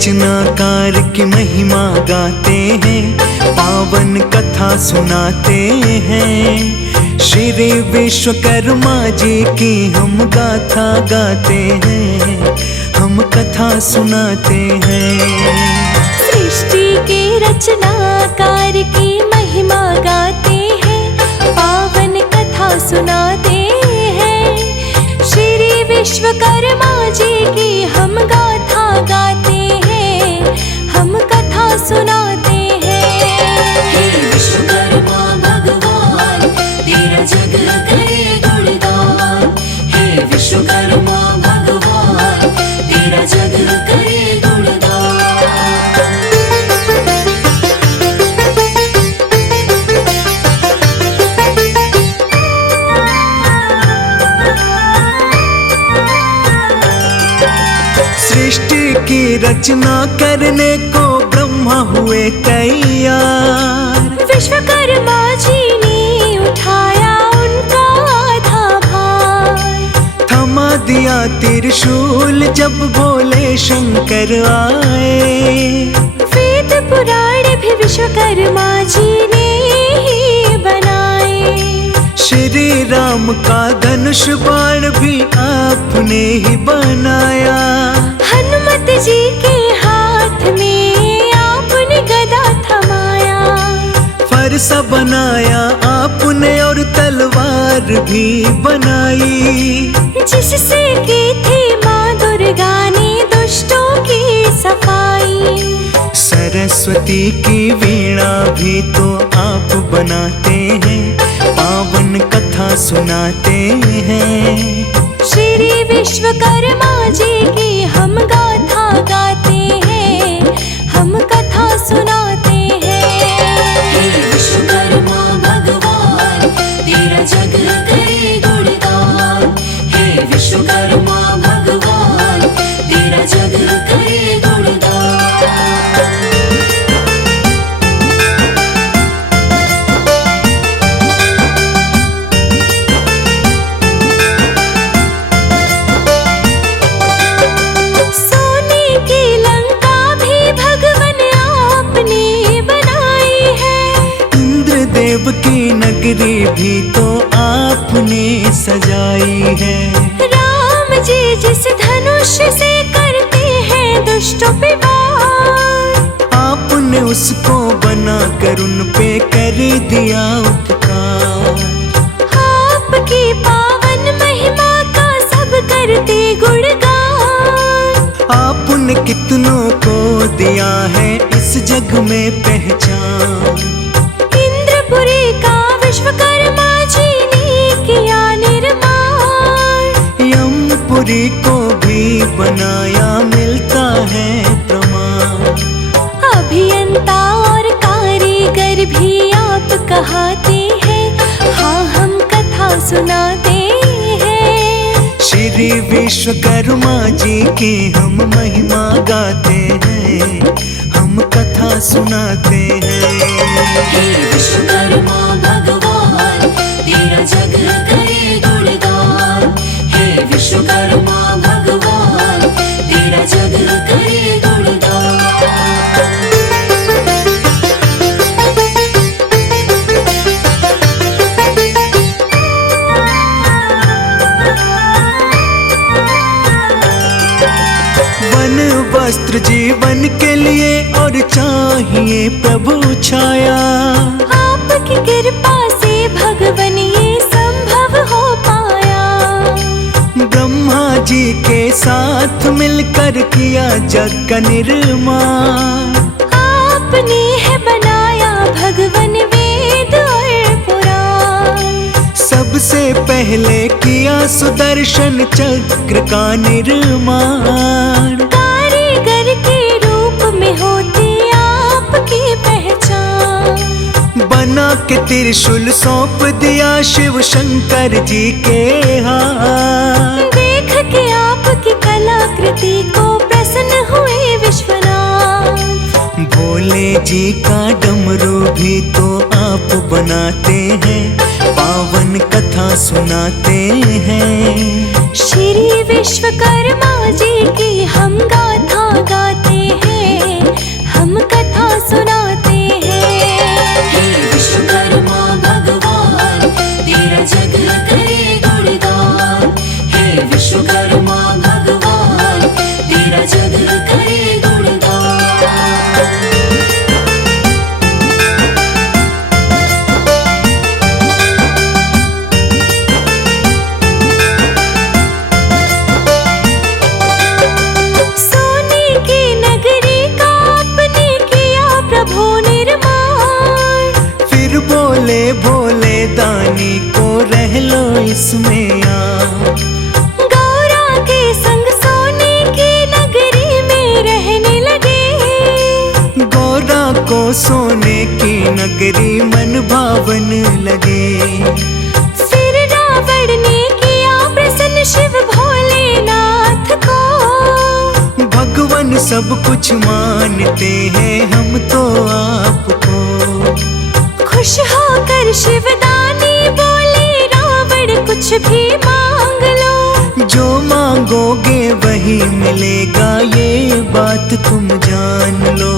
रचनाकार की महिमा गाते हैं, पावन कथा सुनाते हैं। श्री विश्वकर्मा जी की हम गाथा गाते हैं, हम कथा सुनाते हैं। सृष्टि के रचनाकार की महिमा गाते हैं, पावन कथा सुनाते हैं। श्री विश्वकर्मा जी की हम गाथा गाते हैं, हम कथा सुनाते हैं। हे विश्वकर्मा भगवान, तेरा जग करे गुणगान। हे विश्वकर्मा भगवान, तेरा जग करे गुणगान। सृष्टि की रचना करने को ब्रह्मा हुए तैयार। विश्वकर्मा जी ने उठाया उनका आधा भार। थमा दिया त्रिशूल जब भोले शंकर आए। वेद पुराण भी विश्वकर्मा जी ने ही बनाए। श्री राम का धनुष बाण भी आपने ही बनाया। हनुमत जी के हाथ में आपने गदा थमाया। फरसा बनाया आपने और तलवार भी बनाई, जिससे की थी माँ दुर्गा ने दुष्टों की सफाई। सरस्वती की वीणा भी तो आप बनाते हैं, पावन कथा सुनाते हैं। श्री विश्वकर्मा जी की हम गाथा गाते हैं, हम कथा सुनाते हैं। हे विश्वकर्मा भगवान, तेरा जग करे गुणगान। हे विश्वकर्मा भगवान, तेरा जग करे गुणगान। सोने की लंका भी भगवन आपने बनाई है। इंद्रदेव की नगरी भी तो आपने सजाई है। राम जी जिस धनुष से करते हैं दुष्टों पे वार। आपने उसको बना कर उन पे कर दिया उपकार। आपकी पावन महिमा का सब करते गुणगान। आपने कितनों को दिया है इस जग में पहचान। इंद्रपुरी का विश्वकर्मा जी ने किया निर्माण। यमपुरी को भी बनाया मिलता है प्रमाण। अभियंता और कारीगर भी आप कहाते हैं, हाँ हम कथा सुनाते हैं। श्री विश्वकर्मा जी की हम महिमा गाते हैं, हम कथा सुनाते हैं। हे विश्वकर्मा भगवान, तेरा जग करे गुणगान। हे विश्वकर्मा भगवान, तेरा जग करे गुणगान। वन वस्त्र जीवन के लिए और चाहिए प्रभु छाया। आपकी कृपा से भगवन ये संभव हो पाया। ब्रह्मा जी के साथ मिलकर किया जग का निर्माण। आपने है बनाया भगवन वेद और पुराण। सबसे पहले किया सुदर्शन चक्र का निर्माण। कारीगर के रूप में होती आपकी पहचान। बना के त्रिशूल सौंप दिया शिव शंकर जी के हाथ। देख के आपकी कलाकृति को प्रसन्न हुए विश्वनाथ। भोले जी का डमरू भी तो आप बनाते हैं, पावन कथा सुनाते हैं। श्री विश्वकर्मा जी की हम गाथा गाते हैं, इसमें आ। गौरा के संग सोने की नगरी में रहने लगे। गौरा को सोने की नगरी मन भावन लगे। फिर रावण ने किया प्रसन्न शिव भोलेनाथ को। भगवान सब कुछ मानते हैं हम तो आपको। खुश होकर शिवदानी बोले रावण कुछ भी मांग लो। जो मांगोगे वही मिलेगा ये बात तुम जान लो।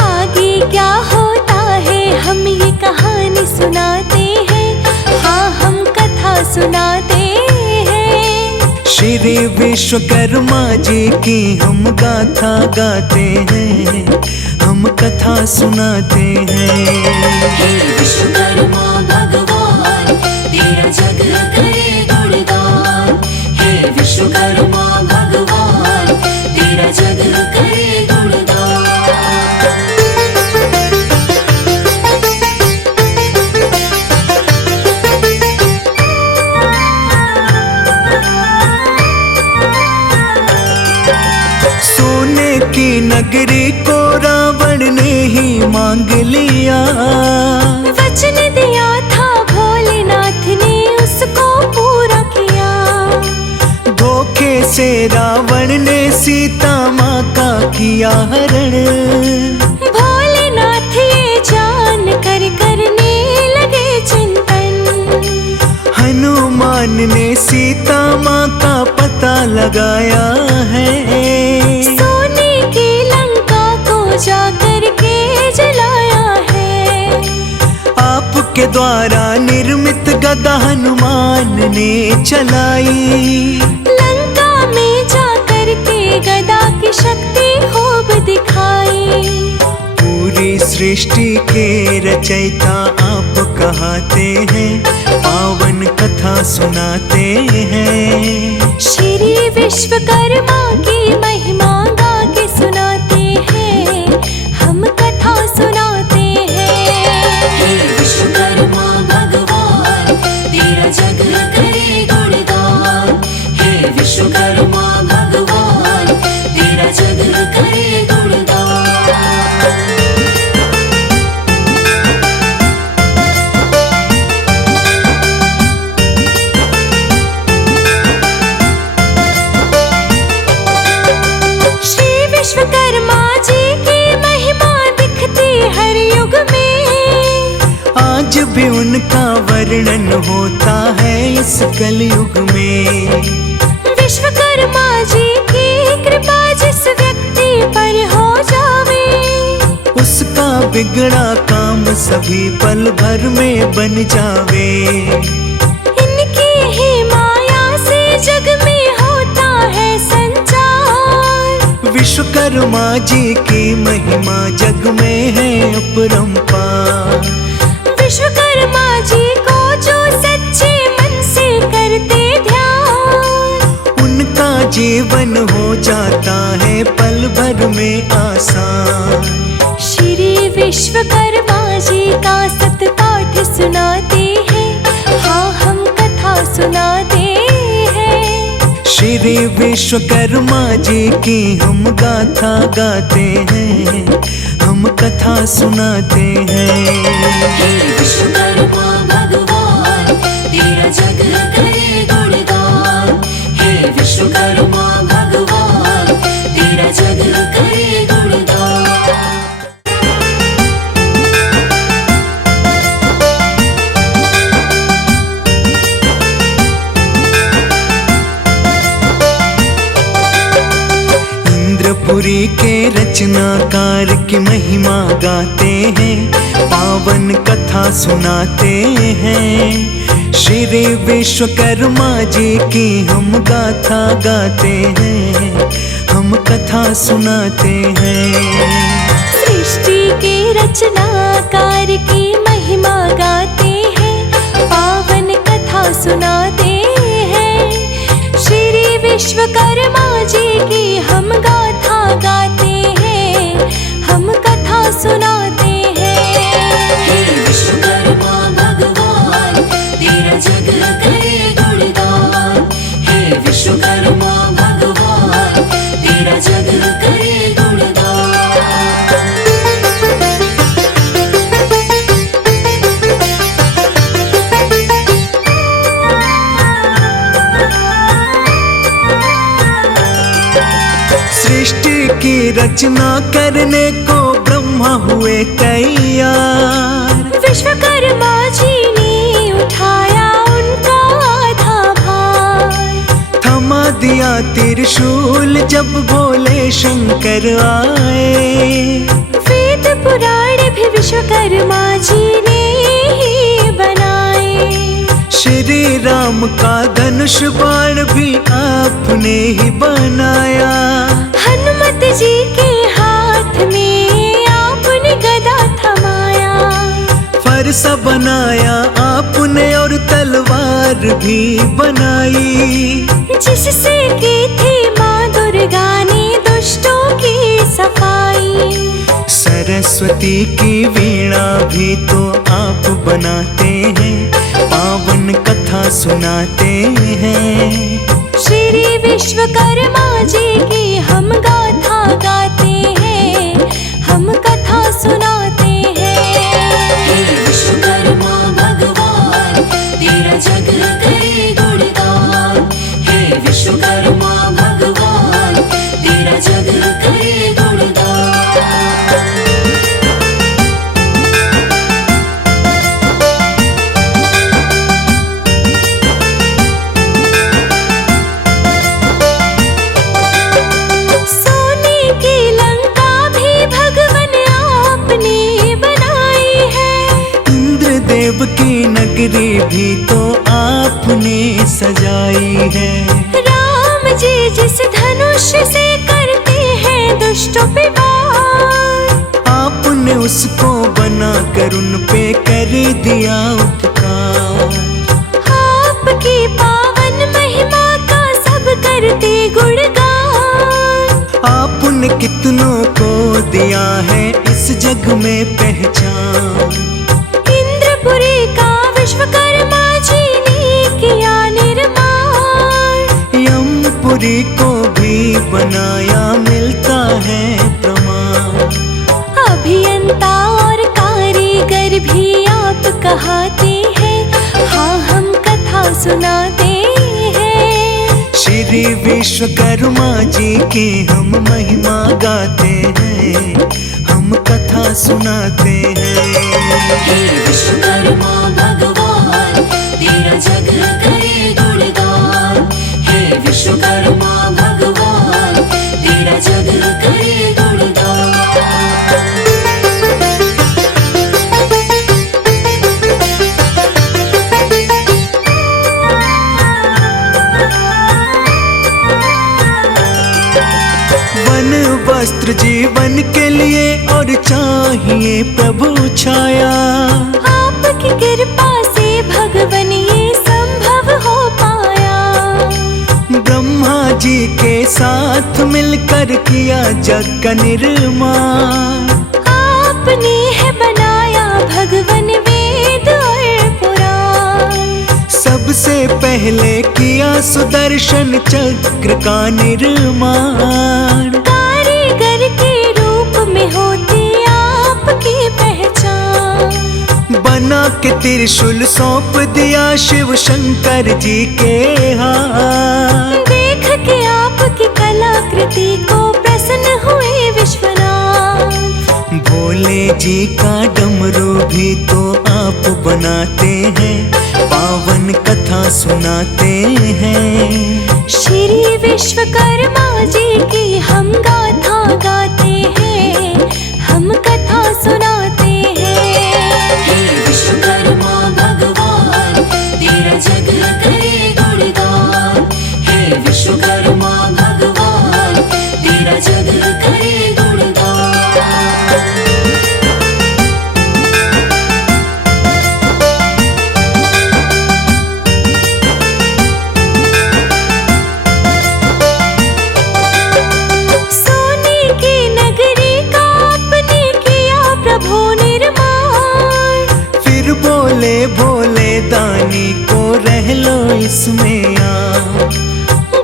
आगे क्या होता है हम ये कहानी सुनाते हैं। हाँ हम कथा सुनाते हैं। श्री विश्वकर्मा जी की हम गाथा गाते हैं। हम कथा सुनाते हैं। हे विश्वकर्मा भगवान तेरा जग करे गुणगान। हे विश्वकर्मा भगवान तेरा जग करे गुणगान। सोने की नगरी को रावण ने ही मांग लिया। वचन दिया था भोलेनाथ ने उसको पूरा किया। धोखे से रावण ने सीता माँ का किया हरण। भोलेनाथ ये जान कर करने लगे चिंतन। हनुमान ने सीता माँ का पता लगाया है। सोने की लंका को जाकर के जलाया है। आपके द्वारा निर्मित गदा हनुमान ने चलाई। लंका में जाकर के गदा की शक्ति खूब दिखाई। पूरी सृष्टि के रचयिता आप कहते हैं। पावन कथा सुनाते हैं। श्री विश्वकर्मा की महिमा गा के सुनाते हैं। हम कथा सुनाते हैं। हे विश्वकर्मा भगवान तेरा जग करे गुणगान। हे विश्वकर्मा भगवान तेरा जग करे गुणगान। विश्वकर्मा जी की महिमा दिखती हर युग में। आज भी उनका वर्णन होता है इस कलयुग में। विश्वकर्मा जी की कृपा जिस व्यक्ति पर हो जावे। उसका बिगड़ा काम सभी पल भर में बन जावे। इनकी ही माया से जग में होता है संचार। विश्वकर्मा जी की महिमा जग में है अपरंपार। विश्वकर्मा जी को जो सच्चे मन से करते ध्यान। उनका जीवन हो जाता है पल भर में आसान। श्री विश्वकर्मा जी का सतपाठ सुनाते हैं। हाँ हम कथा सुनाते हैं। श्री विश्वकर्मा जी की हम गाथा गाते हैं। हम कथा सुनाते हैं। हे विश्वकर्मा भगवान तेरा जग करे गुणगान। हे विश्वकर्मा भगवान तेरा जग करे गुणगान। इंद्रपुरी के रचनाकार की महिमा गाते हैं। पावन कथा सुनाते हैं। श्री विश्वकर्मा जी की हम गाथा गाते हैं। हम कथा सुनाते हैं। सृष्टि के रचनाकार की महिमा गाते हैं। पावन कथा सुनाते हैं। श्री विश्वकर्मा जी की हम गाथा गाते हैं। हम कथा सुनाते हैं। हे विश्वकर्मा भगवान तेरा जग करे गुणगान। रचना करने को ब्रह्मा हुए तैयार। विश्वकर्मा जी ने उठाया उनका आधा भार। थमा दिया त्रिशूल जब भोले शंकर आए। वेद पुराण भी विश्वकर्मा जी ने ही बनाए। श्री राम का धनुष बाण भी आपने ही बनाया। हनुमत जी के हाथ में आपने गदा थमाया। फरसा बनाया आपने और तलवार भी बनाई। जिससे की थी माँ दुर्गा ने दुष्टों की सफाई। सरस्वती की वीणा भी तो आप बनाते हैं, पावन कथा सुनाते हैं। श्री विश्वकर्मा जी की हम गाथा गाते हैं, हम कथा सुनाते हैं। हे विश्वकर्मा भगवान तेरा जग करे गुणगान। हे विश्वकर्मा भगवान तेरा जग करे गुणगान। सोने की लंका भी भगवन आपने बनाई है। इंद्रदेव की नगरी भी तो आपने सजाई है। राम जी जिस धनुष से करते हैं दुष्टों पे वार। आपने उसको बना कर उन पे कर दिया उपकार। आपकी पावन महिमा का सब करते गुणगान। आपने कितनों को दिया है इस जग में पहचान। इंद्रपुरी का विश्वकर्मा जी ने किया निर्माण। यमपुरी को भी बनाया मिलता है प्रमाण। अभियंता और कारीगर भी आप कहाते हैं, हाँ हम कथा सुनाते हैं। श्री विश्वकर्मा जी की हम महिमा गाते हैं, हम कथा सुनाते हैं। हे विश्वकर्मा भगवान तेरा जग करे गुणगान। हे विश्वकर्मा भगवान तेरा जग करे गुणगान। वन वस्त्र जीवन के लिए और चाहिए प्रभु छाया। आपकी कृपा से भगवन ये संभव हो पाया। ब्रह्मा जी के साथ मिलकर किया जग का निर्माण। आपने है बनाया भगवन वेद और पुराण। सबसे पहले किया सुदर्शन चक्र का निर्माण। कारीगर के रूप में होती आपकी पहचान। बना के त्रिशूल सौंप दिया शिव शंकर जी के हाथ। देख के आपकी कलाकृति को प्रसन्न हुए विश्वनाथ। भोले जी का डमरू भी तो आप बनाते हैं, पावन कथा सुनाते हैं। श्री विश्वकर्मा जी की हम गाथा गाते हैं, हम कथा सुनाते हैं। हे विश्वकर्मा भगवान तेरा जग करे गुणगान। हे विश्वकर्मा भगवान तेरा जग करे गुणगान। सोने की नगरी का आपने किया प्रभु निर्माण। फिर बोले भोले दानी को रह लो इसमें आ।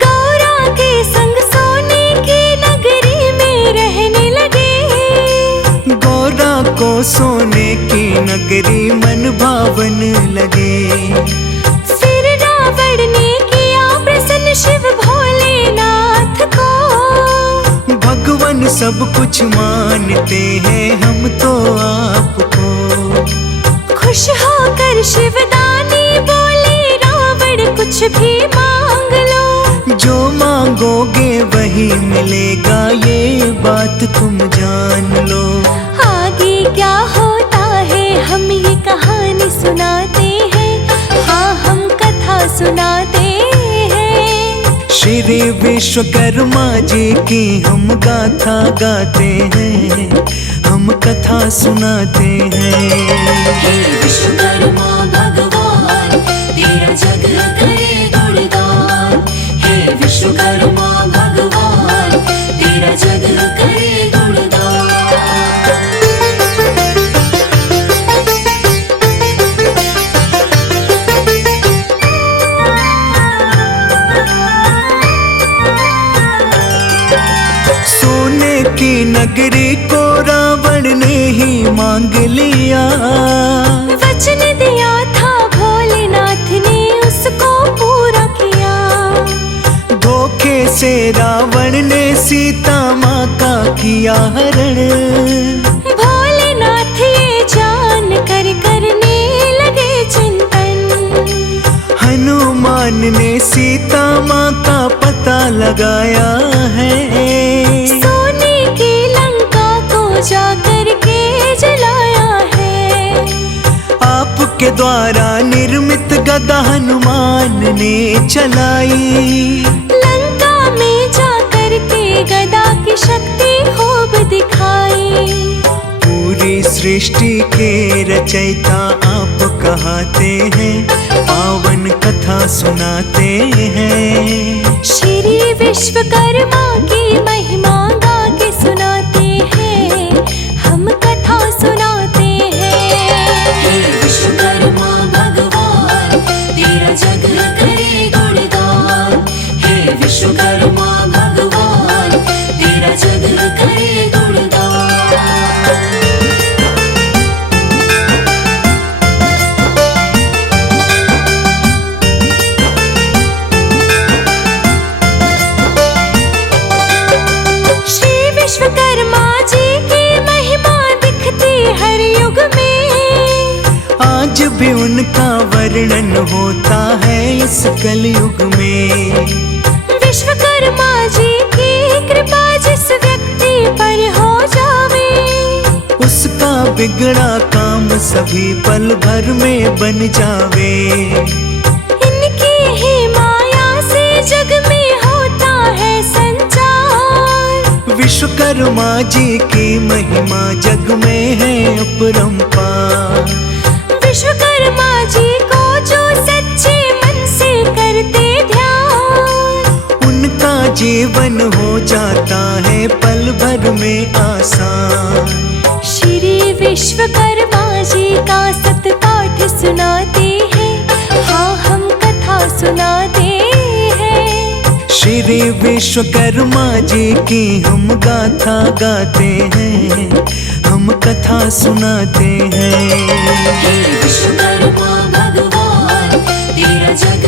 गौरा के संग सोने की नगरी में रहने लगे। गौरा को सोने की नगरी मन भावन लगे। फिर रावण ने किया प्रसन्न शिव भोलेनाथ को। भगवान सब कुछ मानते हैं हम तो आपको। खुश होकर शिवदानी बोले रावण कुछ भी मांग लो। जो मांगोगे वही मिलेगा, ये बात तुम जान लो। आगे क्या होता है हम ये कहानी सुनाते हैं, हाँ हम कथा सुनाते हैं। श्री विश्वकर्मा जी की हम गाथा गाते हैं, हम कथा सुनाते हैं। हे विश्वकर्मा भगवान तेरा जग करे गुणगान। हे विश्वकर्मा भगवान तेरा जग करे गुणगान। सोने की नगरी को रावण ने ही मांग लिया। वचन दिया था भोलेनाथ ने उसको पूरा किया। धोखे से रावण ने सीता माँ का किया हरण। भोलेनाथ ये जान कर करने लगे चिंतन। हनुमान ने सीता माँ का पता लगाया है। सोने की लंका को जाकर के जलाया है। आपके द्वारा निर्मित गदा हनुमान ने चलाई। लंका में जाकर के गदा की शक्ति खूब दिखाई। पूरी सृष्टि के रचयिता आप कहते हैं, पावन कथा सुनाते हैं। श्री विश्वकर्मा की महिमा गा के सुनाते हैं, हम कथा सुनाते हैं। हे विश्वकर्मा भगवान तेरा जग करे गुणगान। हे विश्वकर्मा भगवान तेरा जग करे गुणगान। श्री विश्वकर्मा जी की महिमा दिखती हर युग में। आज भी उनका वर्णन होता है इस कलयुग में। विश्वकर्मा जी की कृपा जिस व्यक्ति पर हो जावे, उसका बिगड़ा काम सभी पल भर में बन जावे। इनकी ही माया से जग में होता है संचार। विश्वकर्मा जी की महिमा जग में है अपरंपार। विश्वकर्मा जी को जो सच्चे मन से करते ध्यान, उनका जीवन हो जाता है पल भर में आसान। श्री विश्वकर्मा जी का सतपाठ सुनाते हैं, हाँ हम कथा सुनाते हैं। श्री विश्वकर्मा जी की हम गाथा गाते हैं, हम कथा सुनाते हैं। हे विश्वकर्मा भगवान तेरा जग